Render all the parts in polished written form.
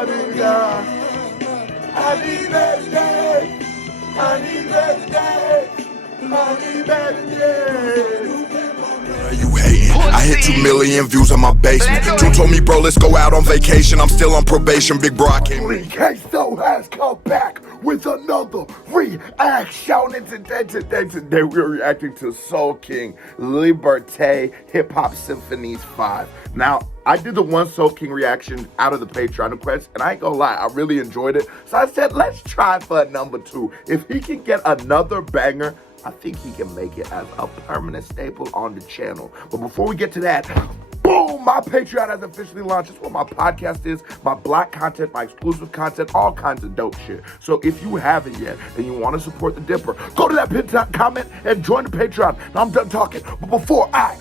Happy birthday, happy birthday, happy birthday. You hating? I hit 2 million views on my basement. June told me, bro, let's go out on vacation. I'm still on probation, big bro. I can't. Queso has come back with another reaction. And today we're reacting to Soul King, Liberte, Hip Hop Symphonies 5. Now, I did the one Soul King reaction out of the Patreon request, and I ain't gonna lie, I really enjoyed it. So I said, let's try for a number 2. If he can get another banger, I think he can make it as a permanent staple on the channel. But before we get to that, boom, my Patreon has officially launched. It's where my podcast is, my black content, my exclusive content, all kinds of dope shit. So if you haven't yet and you want to support the Dipper, go to that pinned comment and join the Patreon. Now I'm done talking, but before I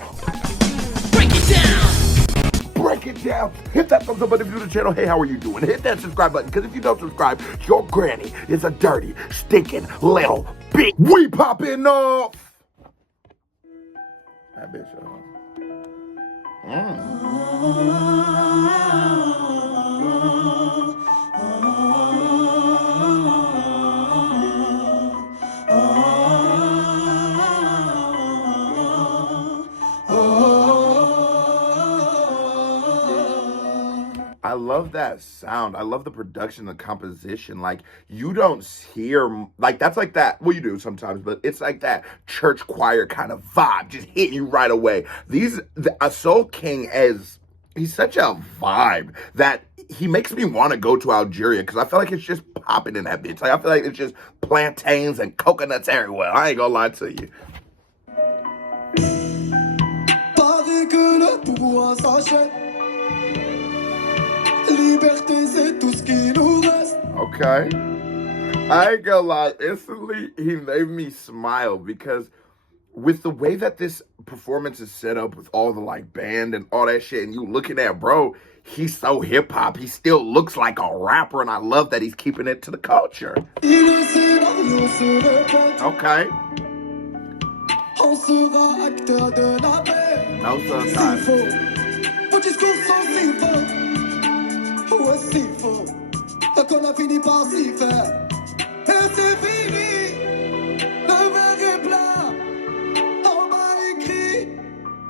break it down, hit that thumbs up button if you're new to the channel. Hey, how are you doing? Hit that subscribe button, because if you don't subscribe, your granny is a dirty, stinking little bitch. We popping off. That bitch, I love that sound. I love the production, the composition. Like, you don't hear, like, that's like that. Well, you do sometimes, but it's like that church choir kind of vibe, just hitting you right away. Soul King he's such a vibe that he makes me want to go to Algeria, because I feel like it's just popping in that bitch. Like, I feel like it's just plantains and coconuts everywhere. I ain't gonna lie to you. Okay. I ain't gonna lie, instantly he made me smile, because with the way that this performance is set up with all the like band and all that shit, and you looking at bro, he's so hip hop, he still looks like a rapper, and I love that he's keeping it to the culture. Okay. No subtitles. Qu'on a fini par s'y faire. Et c'est fini. Le verre est plein. En bas écrit.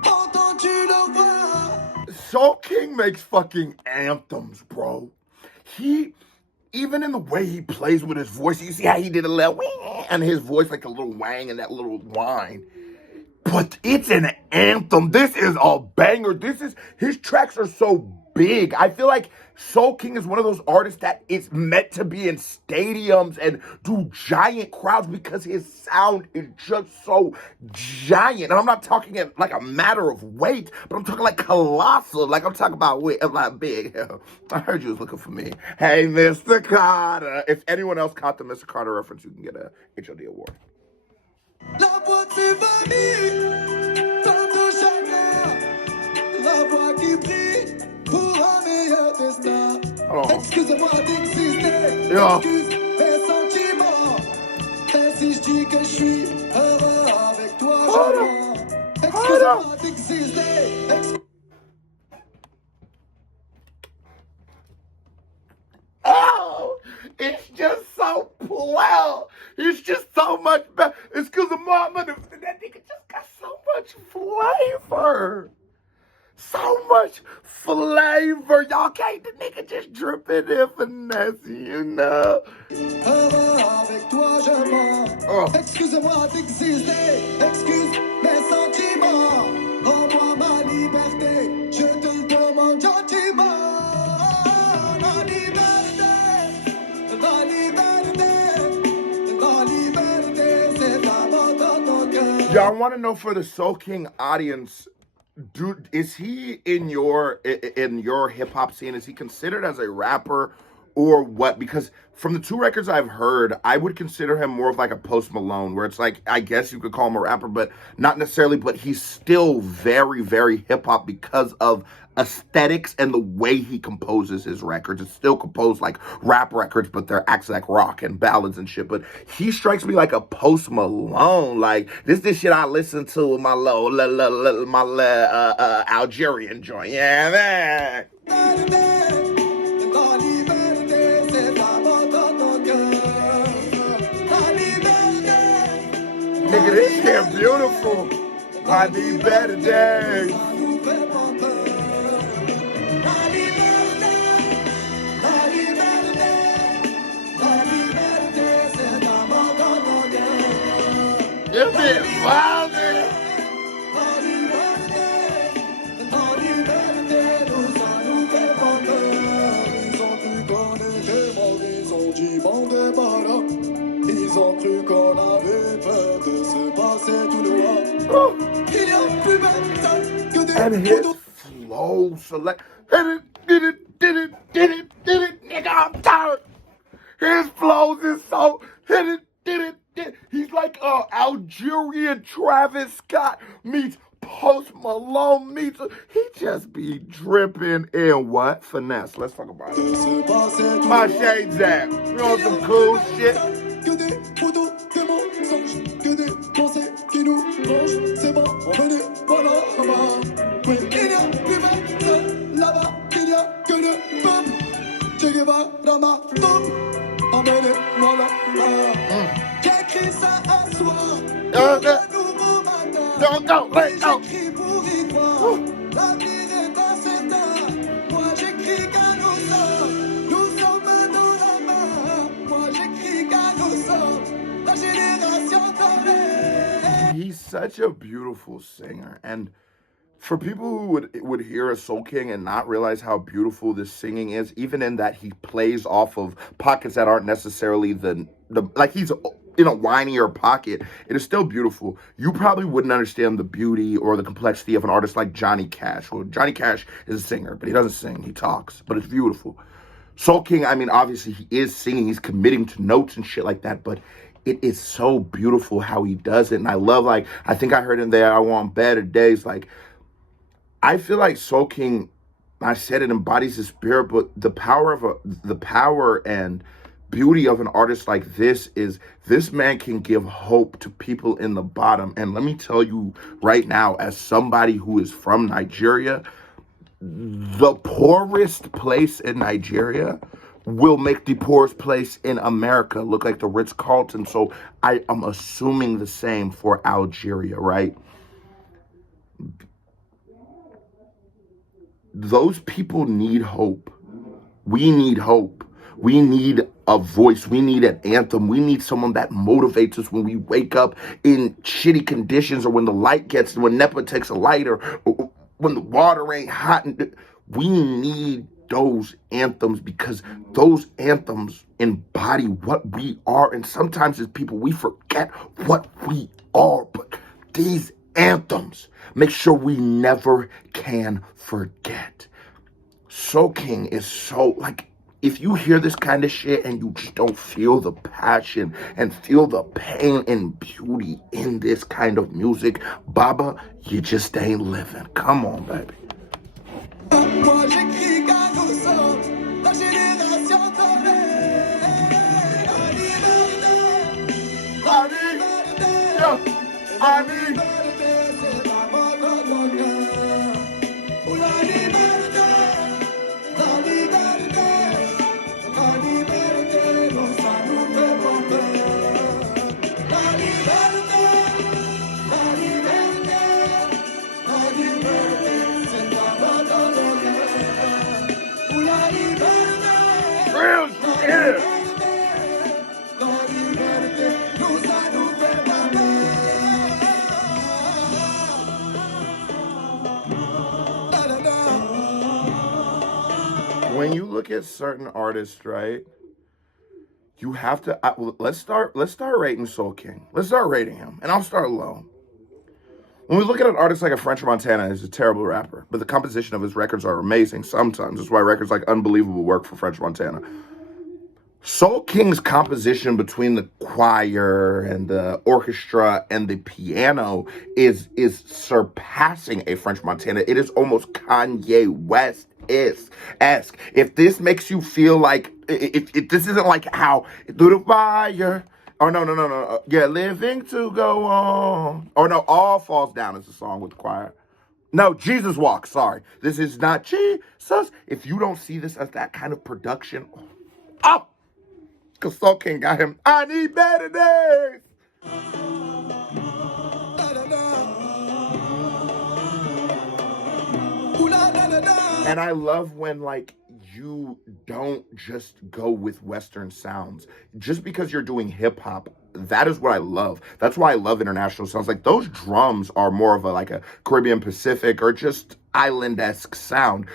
Entends-tu le voir? Soul King makes fucking anthems, bro. Even in the way he plays with his voice, you see how he did a little wing, and his voice like a little wang and that little whine. But it's an anthem. This is a banger. His tracks are so big. I feel like Soul King is one of those artists that is meant to be in stadiums and do giant crowds, because his sound is just so giant. And I'm not talking in like a matter of weight, but I'm talking like colossal. Like, I'm talking about weight, like big. I heard you was looking for me. Hey, Mr. Carter. If anyone else caught the Mr. Carter reference, you can get a HOD award. La boîte s'est vanille, tant de chagrin, la voix qui brille pour un meilleur destin. Excusez-moi d'exister, excuse mes sentiments. Et si je dis que je suis heureux avec toi, je mens. Excusez-moi d'exister. Oh, it's just so well. It's just so much better. It's because of mama. That nigga just got so much flavor. So much flavor. Y'all can't, the nigga just dripping in finesse, you know. Heureux avec toi, je mens. Excusez-moi d'exister. Excuse mes sentiments. Rends-moi ma liberté. Je te le demande gentiment. Yeah, I want to know for the Soul King audience, is he in your hip hop scene? Is he considered as a rapper or what? Because from the 2 records I've heard, I would consider him more of like a Post Malone, where it's like, I guess you could call him a rapper, but not necessarily. But he's still very, very hip hop because of aesthetics and the way he composes his records. It's still composed like rap records, but they're actually like rock and ballads and shit. But he strikes me like a Post Malone. Like, this shit I listen to with my Algerian joint. Yeah, man. Nigga, this shit beautiful. I need better days. You've been violent. Ils ont cru qu'on avait peur de se passer tout le long. Il y a plus belle que des And his flow select. Did it, nigga, I'm tired. His flows is so. Did it. He's like Algerian Travis Scott meets Post Malone meets. He just be dripping in what? Finesse. Let's talk about it. My shades at. You know some cool shit. Que des photos, des mensonges, que des pensées qui nous rongent. C'est bon, emmenez, voilà, là-bas. Oui, il n'y a plus personne là-bas, il n'y a que le peuple. Che Guevara ma tombe, emmenez, voilà, là. J'écris ça à soir, pour le nouveau matin. J'écris pour y croire, l'avenir est incertain. Moi j'écris qu'à nous sommes nous nous la main. Moi j'écris qu'à nous sommes la génération dorée. He's such a beautiful singer, and for people who would hear a Soul King and not realize how beautiful this singing is, even in that he plays off of pockets that aren't necessarily the like he's in a whinier pocket, it is still beautiful. You probably wouldn't understand the beauty or the complexity of an artist like Johnny Cash. Well, Johnny Cash is a singer, but he doesn't sing, he talks, but it's beautiful. Soul King, I mean, obviously he is singing, he's committing to notes and shit like that, but it is so beautiful how he does it. And I love, like, I think I heard in there, I want better days. Like, I feel like Soul King, I said it embodies the spirit, but the power and beauty of an artist like this is this man can give hope to people in the bottom. And let me tell you right now, as somebody who is from Nigeria, the poorest place in Nigeria will make the poorest place in America look like the Ritz-Carlton. So I am assuming the same for Algeria, right? Those people need hope. We need hope. We need a voice. We need an anthem. We need someone that motivates us when we wake up in shitty conditions, or when the light gets, when NEPA takes a light, or when the water ain't hot. We need those anthems, because those anthems embody what we are. And sometimes as people, we forget what we are. But these anthems make sure we never can forget. Soul King is so, like, if you hear this kind of shit and you just don't feel the passion and feel the pain and beauty in this kind of music, Baba, you just ain't living. Come on, baby. Moi j'écris qu'à nous sommes la génération dorée. La liberté, c'est la mode de cœur. La liberté, non, ça nous fait pas peur. La liberté, c'est la mode de cœur. La liberté, Real shit. non, ça nous fait pas peur. When you look at certain artists, right, you have to, let's start rating Soul King. Let's start rating him, and I'll start low. When we look at an artist like a French Montana, he's a terrible rapper, but the composition of his records are amazing sometimes. That's why records like Unbelievable work for French Montana. Soul King's composition between the choir and the orchestra and the piano is surpassing a French Montana. It is almost Kanye West-esque. If this makes you feel like, if this isn't like how through the fire, oh no, yeah, living to go on. Oh no, All Falls Down is the song with the choir. No, Jesus Walks, sorry. This is not Jesus. If you don't see this as that kind of production, oh, because Soul King got him, I need better days. And I love when, like, you don't just go with Western sounds. Just because you're doing hip hop, that is what I love. That's why I love international sounds. Like, those drums are more of a, like, a Caribbean Pacific or just island-esque sound.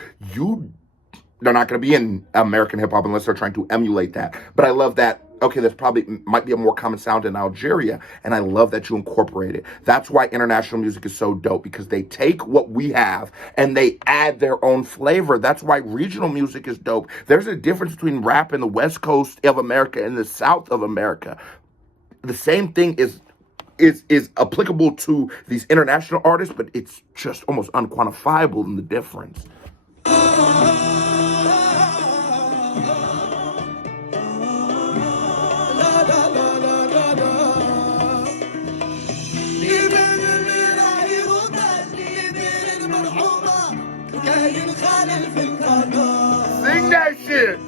They're not going to be in American hip hop unless they're trying to emulate that. But I love that. Okay, there's probably might be a more common sound in Algeria, and I love that you incorporate it. That's why international music is so dope, because they take what we have and they add their own flavor. That's why regional music is dope. There's a difference between rap in the West Coast of America and the South of America. The same thing is applicable to these international artists, but it's just almost unquantifiable in the difference. Sing that shit.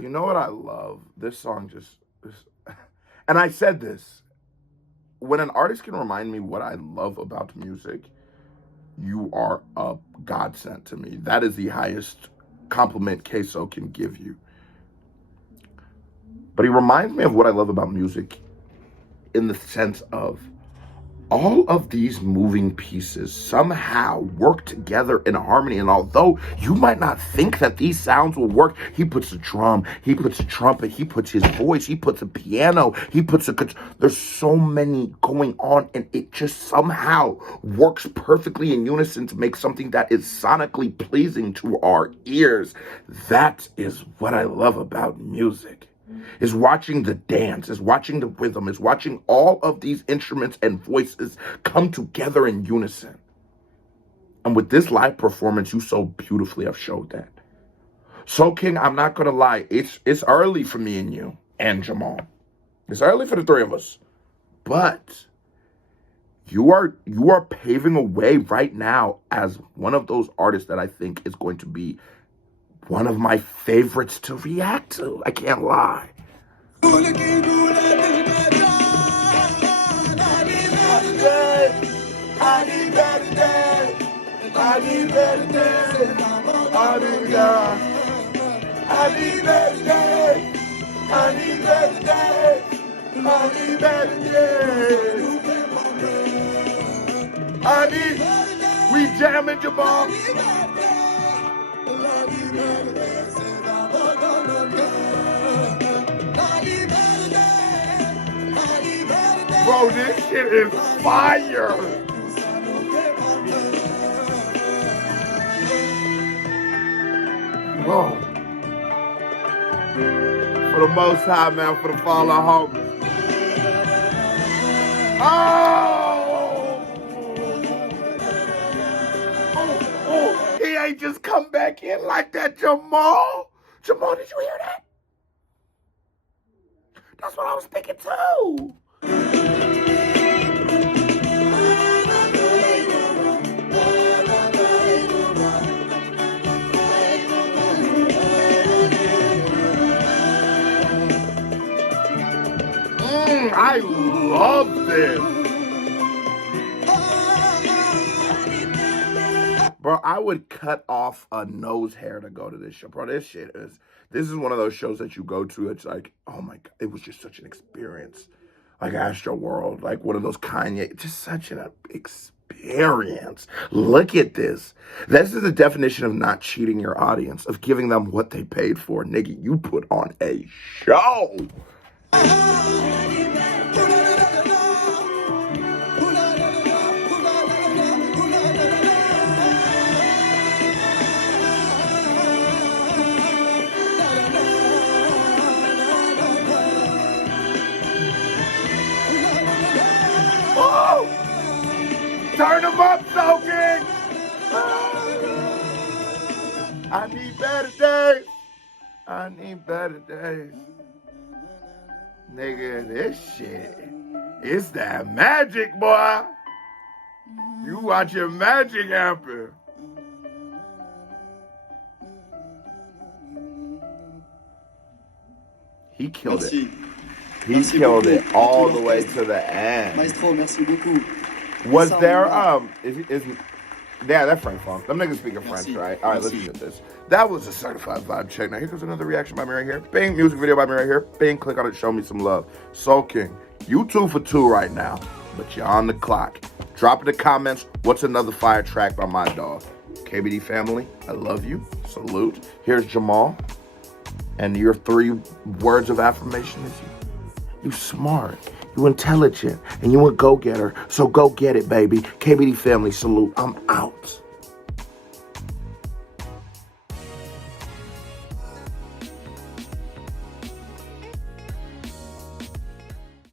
You know what I love? This song and I said this, when an artist can remind me what I love about music, you are a godsend to me. That is the highest compliment Queso can give you. But he reminds me of what I love about music in the sense of all of these moving pieces somehow work together in harmony. And although you might not think that these sounds will work, he puts a drum, he puts a trumpet, he puts his voice, he puts a piano, he puts a... There's so many going on, and it just somehow works perfectly in unison to make something that is sonically pleasing to our ears. That is what I love about music. Is watching the dance, is watching the rhythm, is watching all of these instruments and voices come together in unison. And with this live performance, you so beautifully have showed that. So King, I'm not gonna lie, it's early for me and you and Jamal. It's early for the three of us. But you are paving a way right now as one of those artists that I think is going to be one of my favorites to react to. I can't lie. Happy we jamming, Jamal. Bro, this shit is fire. Whoa. For the Most High, man, for the fallen homies. Oh, he ain't just come back in like that, Jamal. Jamal, did you hear that? That's what I was thinking too. I love this. Bro, I would cut off a nose hair to go to this show. Bro, this is one of those shows that you go to. It's like, oh my God, it was just such an experience. Like Astro World, like one of those Kanye, just such an experience. Look at this. This is the definition of not cheating your audience, of giving them what they paid for. Nigga, you put on a show. Turn them up, SOOLKING! I need better days. I need better days. Nigga, this shit. It's that magic, boy. You watching magic happen. He killed it. He killed it all the way to the end. Maestro, merci beaucoup. Was there, yeah, that's French funk. Them niggas speaking French, right? All right, let's get this. That was a certified vibe check. Now here comes another reaction by me right here. Bing, music video by me right here. Bing, click on it, show me some love. Soul King, you 2 for 2 right now, but you're on the clock. Drop in the comments, what's another fire track by my dog? KBD family, I love you. Salute. Here's Jamal. And your 3 words of affirmation is you smart, you intelligent, and you a go-getter. So go get it, baby. KBD family, salute. I'm out.